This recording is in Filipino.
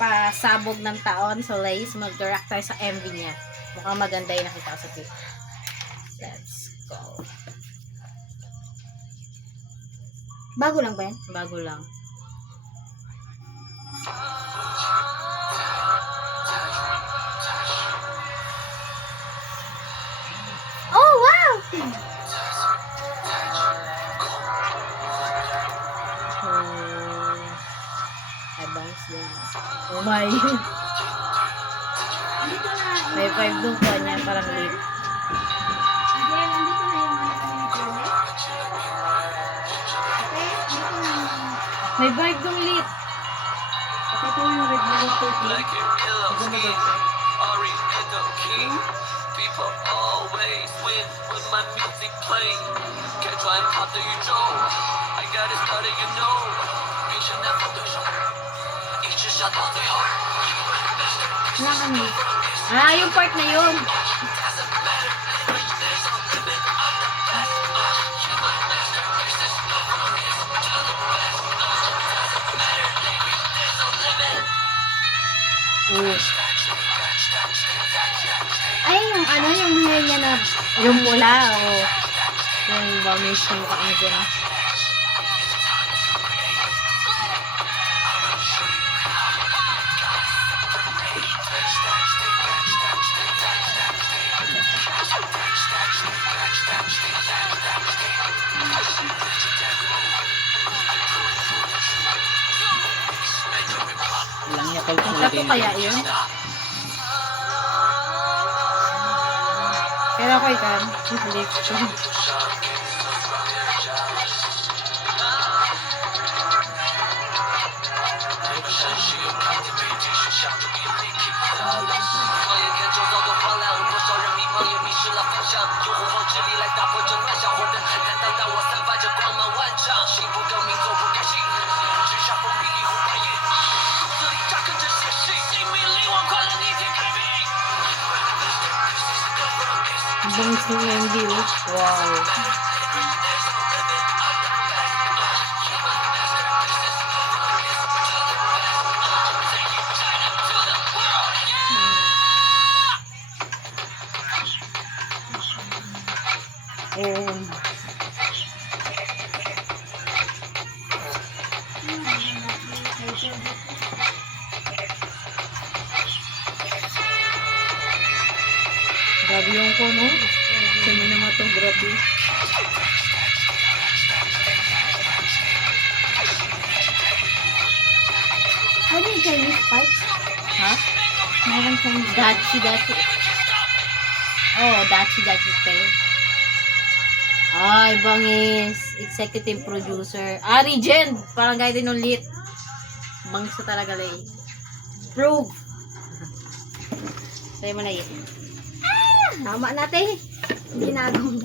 pasabog ng taon. So, Lace, mag-react tayo sa MV niya. Mukhang maganda yung nakita ko sa clip. Let's go. Bago lang ba yan? Bago lang. Oh, wow! I bounce din. Oh my. Dito na. May 5 doon ko niya, parang late. Again, nandito na yung internet. Okay, dito na. May vibe doon late. Ito yung regular turkey. Like it, pillows, ski, Ari and the king. People always win when my music playing. Can't try and pop the Joe. I got it started, you know. 平时难防对手，一直杀到最后。 Wala kami. Ah, yung part na yun. Ay, yung ano, yung hair niya na. Yung mula, oh. Yung varnish yung ano dyan. Walang niya kayo Ang tato kaya yun? Pero ako ikan, hindi ko. Bangs ng MV, wow. Grabe yung ko, no? Cinematography. Ano yung Chinese part? Ha? Meron Chinese. Dachi. Oh, Dachi tayo. Ay, bangis. Executive producer. Ah, Regent. Parang gaya din ng lit. Bangis na talaga lay. Prove. Try mo na yun. Tama natin. Ginagong.